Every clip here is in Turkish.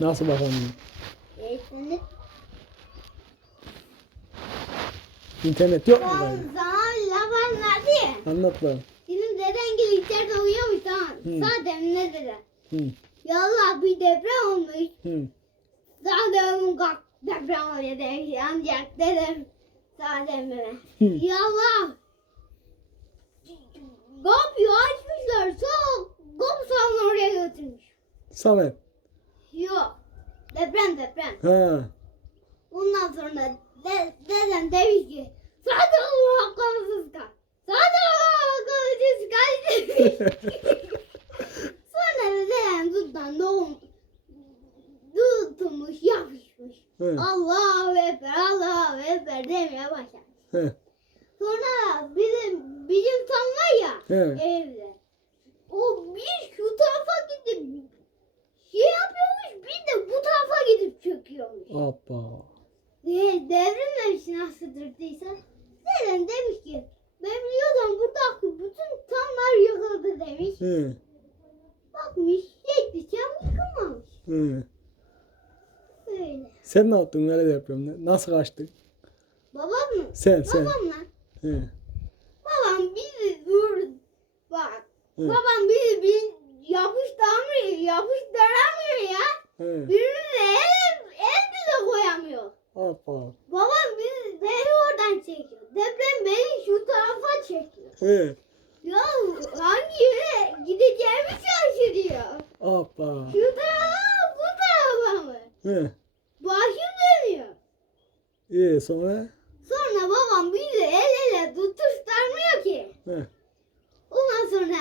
Nasıl bakamıyorum? İnternet. İnternet yok mu sana laf anlattı ya. Anlat bana. Senin deden gibi içeride uyuyormuş tamam. Hı. Zaten ne dede? Hı. Yallah bir deprem olmuş. Hı. Zaten kalk deprem oluyor demiş. Ancak dedem zaten böyle. Hı. Yallah. Kapıyı açmışlar. Sağ kapısını oraya götürmüş. Samet. Yok. Deprem deprem. Ha. Ondan sonra de, dedem demiş ki zaten Allah akılsız kal. Zaten Allah kal demiş. sonra dedem duttan doğum tutmuş yapışmış. Hı. Allahu Ekber Allahu Ekber demeye başladı. Hı. Sonra bizim bizim tam var ya Hı. evde. O bir şu tarafa gidip şey yapıyormuş bir de bu tarafa gidip çöküyormuş. Hoppa. De, devrilmemiş nasıl durduysa. Dedem demiş ki ben biliyordum buradaki bütün tamlar yıkıldı demiş. Hı. Bakmış hiçbir şey yıkılmamış. Hı. Öyle. Sen ne yaptın böyle depremde? Nasıl kaçtın? Babam mı? Sen sen. Babamla. Hı. Babam bizi dur. Bak. Hı. Babam bizi bir yapıştıramıyor. Yapıştıramıyor ya. Hı. Birbirine el, el bile koyamıyor. Hoppa. Babam bizi beni oradan çekiyor. Deprem beni şu tarafa Ya hangi yere gideceğimi şaşırıyor. Hoppa. Şu tarafa bu tarafa mı? Hı. Başım dönüyor. İyi sonra? Sonra babam bizi el ele tutuşturmuyor ki. Hı. Ondan sonra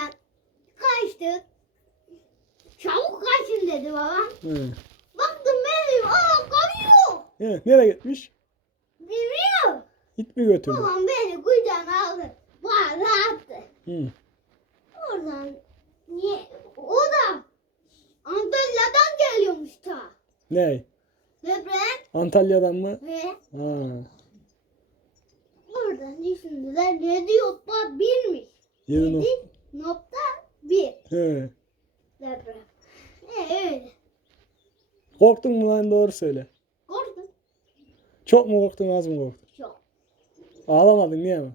kaçtık. Çabuk kaçın dedi babam. Hı. Baktım benim aa kaçıyor. Hı. Nereye gitmiş? Bilmiyor. Git mi götürdü? Babam beni kucağına aldı. Bana attı. Hı. Oradan niye? O da Antalya'dan geliyormuş ta. Ne? Deprem Antalya'dan mı? ve Ha. oradan düşündüler ne diyor da bilmiş. Yedi nok- Yedi nokta bir Hı. deprem. E öyle. Korktun mu lan doğru söyle. Korktum. Çok mu korktun az mı korktun? Çok. Ağlamadın niye mi?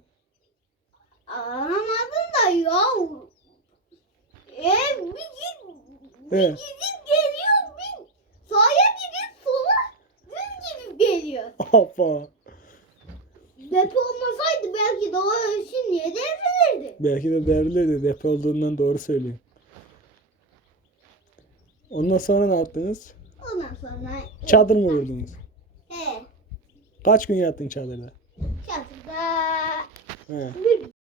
Aramadın da ya. E bir git. Bir gidip geliyor. Bir sağa gidip sola düz gidip geliyor. Hoppa. Depo olmasaydı belki daha şimdiye devrilirdi. Belki de devrilirdi. Depo olduğundan doğru söylüyor. Ondan sonra ne yaptınız? Ondan sonra Çadır mı vurdunuz? He. Kaç gün yattın çadırda? Çatıda He. bir